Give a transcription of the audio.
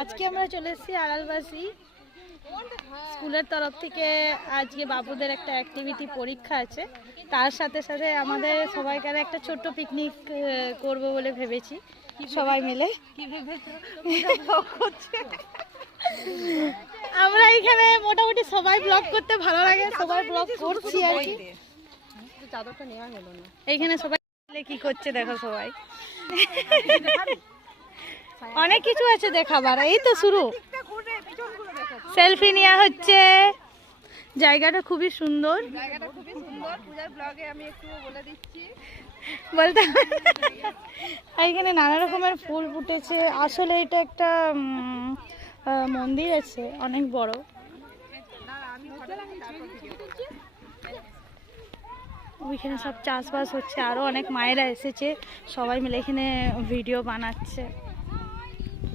আজকে আমরা চলে এসেছি আড়ালবাসী স্কুলের তরফ থেকে। আজকে বাবুদের একটা অ্যাক্টিভিটি পরীক্ষা আছে, তার সাথে সাথে আমাদের সবাইকার একটা ছোট্ট পিকনিক করব বলে ভেবেছি সবাই মিলে। আমরা এখানে মোটামুটি সবাই ব্লগ করতে ভালো লাগে, সবাই ব্লগ করছি আর কি। এইখানে সবাই মিলে কি করছে দেখো, সবাই অনেক কিছু আছে দেখাবার, এই তো শুরু। সেলফি নেওয়া হচ্ছে, জায়গাটা খুবই সুন্দর। বলতে এইখানে নানা রকমের ফুল ফুটেছে। আসলে এটা একটা মন্দির আছে অনেক বড়। ওইখানে সব চাষবাস হচ্ছে, আরো অনেক মায়েরা এসেছে, সবাই মিলে এখানে ভিডিও বানাচ্ছে।